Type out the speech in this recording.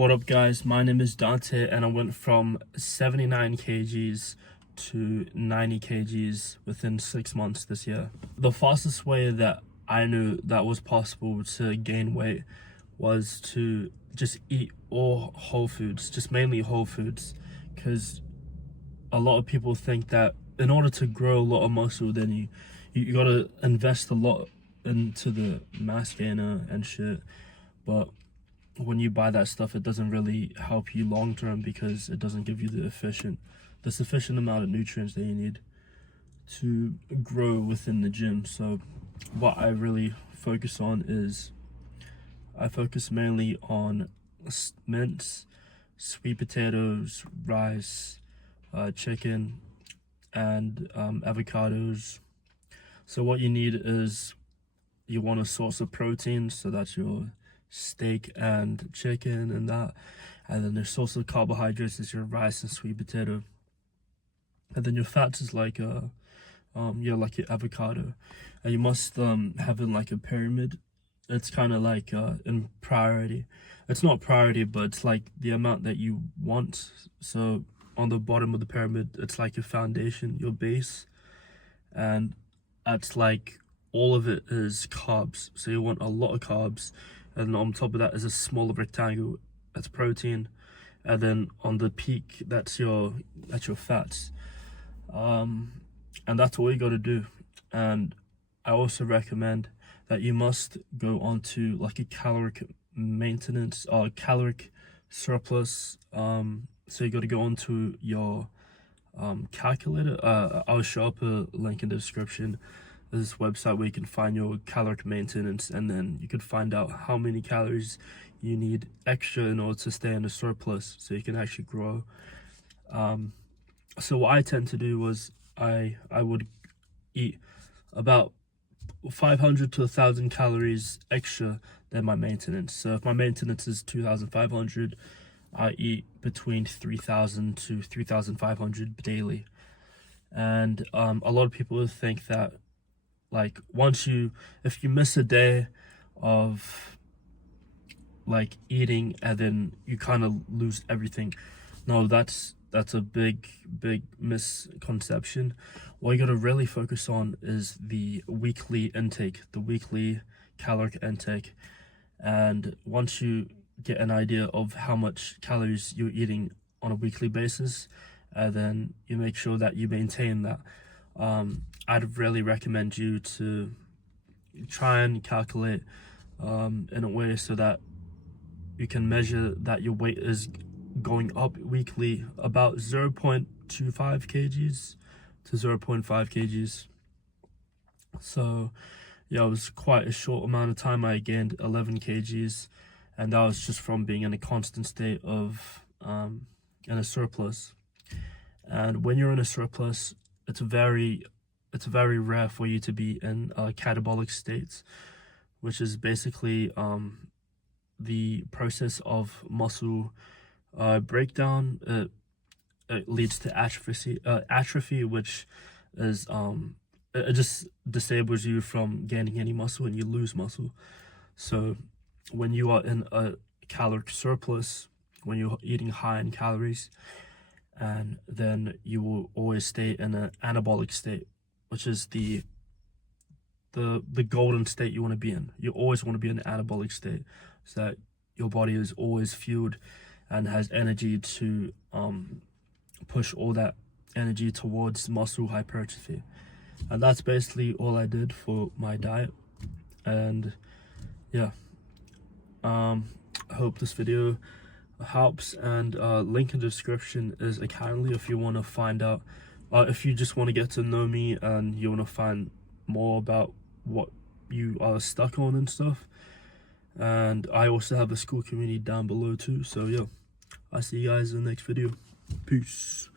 What up guys, my name is Dante and I went from 79 kgs to 90 kgs within 6 months this year. The fastest way that I knew that was possible to gain weight was to just eat all whole foods, just mainly whole foods, because a lot of people think that in order to grow a lot of muscle, then you gotta invest a lot into the mass gainer and shit. But when you buy that stuff, it doesn't really help you long term because it doesn't give you the sufficient amount of nutrients that you need to grow within the gym. So what I really focus on is I focus mainly on mince, sweet potatoes, rice, chicken, and avocados. So what you need is you want a source of protein, so that's your steak and chicken and that, and then your source of carbohydrates is your rice and sweet potato, and then your fats is like like your avocado, and you must have it like a pyramid. It's kind of like in priority. It's not priority, but it's like the amount that you want. So on the bottom of the pyramid, it's like your foundation, your base, and that's like all of it is carbs. So you want a lot of carbs, and on top of that is a smaller rectangle, that's protein, and then on the peak that's your fats, and that's all you got to do. And I also recommend that you must go onto like a caloric maintenance or caloric surplus. So you got to go onto your calculator. I'll show up a link in the description. This website where you can find your caloric maintenance, and then you can find out how many calories you need extra in order to stay in a surplus so you can actually grow. So what I tend to do was I would eat about 500 to 1,000 calories extra than my maintenance. So if my maintenance is 2,500, I eat between 3,000 to 3,500 daily. And a lot of people think that like if you miss a day of like eating and then you kind of lose everything. No, that's a big misconception. What you got to really focus on is the weekly intake, the weekly caloric intake. And once you get an idea of how much calories you're eating on a weekly basis, then you make sure that you maintain that. I'd really recommend you to try and calculate in a way so that you can measure that your weight is going up weekly about 0.25 kgs to 0.5 kgs. So yeah, it was quite a short amount of time. I gained 11 kgs, and that was just from being in a constant state of in a surplus. And when you're in a surplus, it's very rare for you to be in catabolic states, which is basically the process of muscle breakdown. It leads to atrophy, which is it just disables you from gaining any muscle, and you lose muscle. So when you are in a caloric surplus, when you're eating high in calories, and then you will always stay in an anabolic state, which is the golden state you want to be in. You always want to be in an anabolic state, so that your body is always fueled and has energy to push all that energy towards muscle hypertrophy. And that's basically all I did for my diet. And yeah, I hope this video helps, and link in the description is a Calendly if you want to find out, if you just want to get to know me and you want to find more about what you are stuck on and stuff. And I also have a Skool Community down below too. So yeah, I'll see you guys in the next video. Peace.